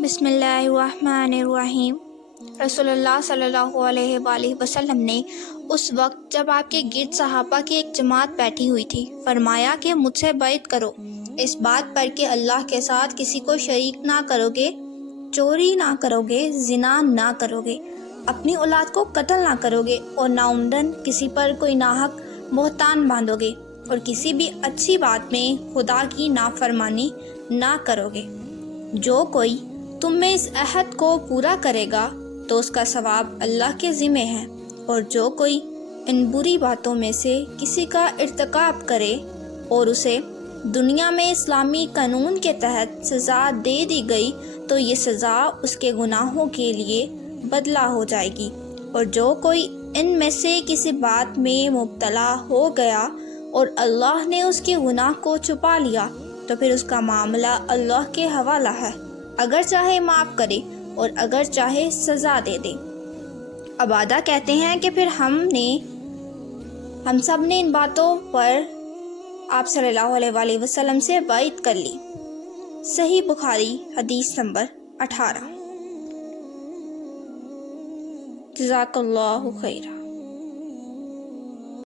بسم اللہ الرحمن الرحیم۔ رسول اللہ صلی اللہ علیہ وآلہ وسلم نے اس وقت جب آپ کے گرد صحابہ کی ایک جماعت بیٹھی ہوئی تھی فرمایا کہ مجھ سے بیعت کرو، اس بات پر کہ اللہ کے ساتھ کسی کو شریک نہ کرو گے، چوری نہ کرو گے، زنا نہ کرو گے، اپنی اولاد کو قتل نہ کرو گے، اور ناعمدن کسی پر کوئی ناحق بہتان باندھو گے، اور کسی بھی اچھی بات میں خدا کی نافرمانی نہ کرو گے۔ جو کوئی تم میں اس عہد کو پورا کرے گا تو اس کا ثواب اللہ کے ذمہ ہے، اور جو کوئی ان بری باتوں میں سے کسی کا ارتکاب کرے اور اسے دنیا میں اسلامی قانون کے تحت سزا دے دی گئی تو یہ سزا اس کے گناہوں کے لیے بدلہ ہو جائے گی، اور جو کوئی ان میں سے کسی بات میں مبتلا ہو گیا اور اللہ نے اس کے گناہ کو چھپا لیا تو پھر اس کا معاملہ اللہ کے حوالہ ہے، اگر چاہے معاف کرے اور اگر چاہے سزا دے دے۔ عبادہ کہتے ہیں کہ پھر ہم سب نے ان باتوں پر آپ صلی اللہ علیہ وآلہ وسلم سے بیعت کر لی۔ صحیح بخاری حدیث نمبر 18۔ جزاک اللہ خیرہ۔